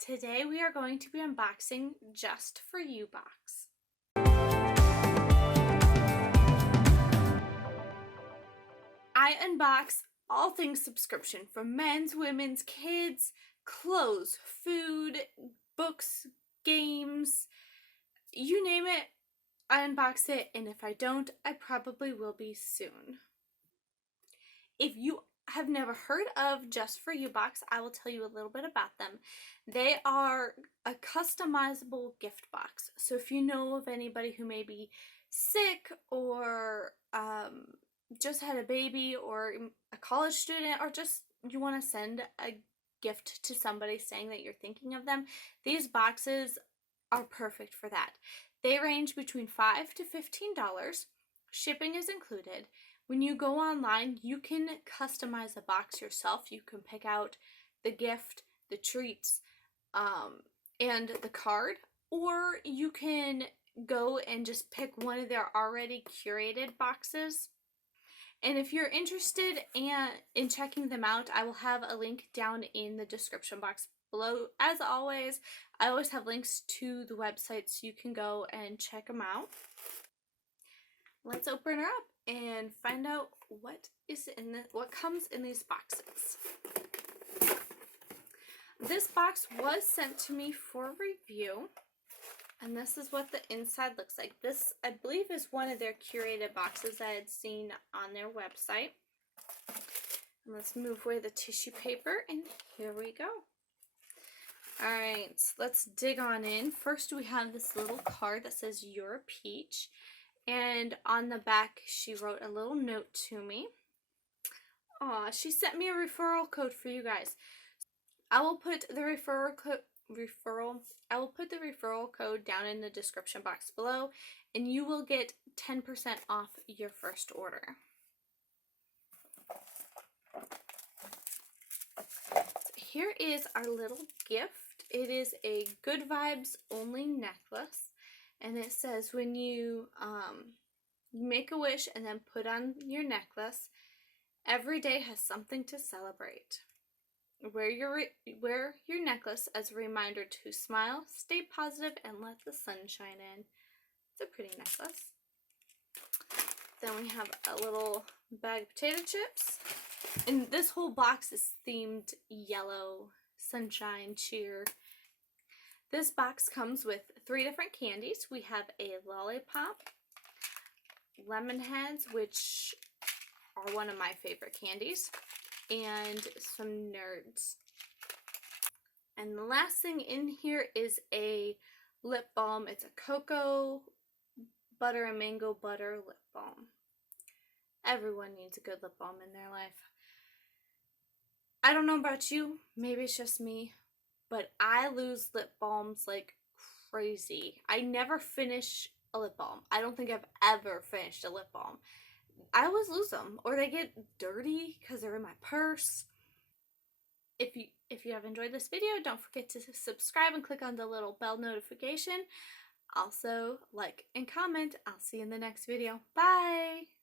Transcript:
Today we are going to be unboxing Just For You box. I unbox all things subscription, from men's, women's, kids, clothes, food, books, games, you name it, I unbox it, and if I don't, I probably will be soon. If you have never heard of Just For You box, I will tell you a little bit about them. They are a customizable gift box. So if you know of anybody who may be sick or just had a baby or a college student, or just you want to send a gift to somebody saying that you're thinking of them, these boxes are perfect for that. They range between $5 to $15. Shipping is included. When you go online, you can customize a box yourself. You can pick out the gift, the treats, and the card, or you can go and just pick one of their already curated boxes. And if you're interested in checking them out, I will have a link down in the description box below. As always, I always have links to the website so you can go and check them out. Let's open her up and find out what comes in these boxes. This box was sent to me for review, and this is what the inside looks like. This, I believe, is one of their curated boxes I had seen on their website. And let's move away the tissue paper, and here we go. Alright, let's dig on in. First, we have this little card that says "You're a Peach." And on the back, she wrote a little note to me. Aw, she sent me a referral code for you guys. I will put the referral code down in the description box below, and you will get 10% off your first order. So here is our little gift. It is a Good Vibes Only necklace. And it says, when you make a wish and then put on your necklace, every day has something to celebrate. Wear your necklace as a reminder to smile, stay positive, and let the sun shine in. It's a pretty necklace. Then we have a little bag of potato chips. And this whole box is themed yellow, sunshine, cheer. This box comes with 3 different candies. We have a lollipop, lemon heads, which are one of my favorite candies, and some Nerds. And the last thing in here is a lip balm. It's a cocoa butter and mango butter lip balm. Everyone needs a good lip balm in their life. I don't know about you, maybe it's just me, but I lose lip balms like crazy. I never finish a lip balm. I don't think I've ever finished a lip balm. I always lose them, or they get dirty because they're in my purse. If you have enjoyed this video, don't forget to subscribe and click on the little bell notification. Also, like and comment. I'll see you in the next video. Bye!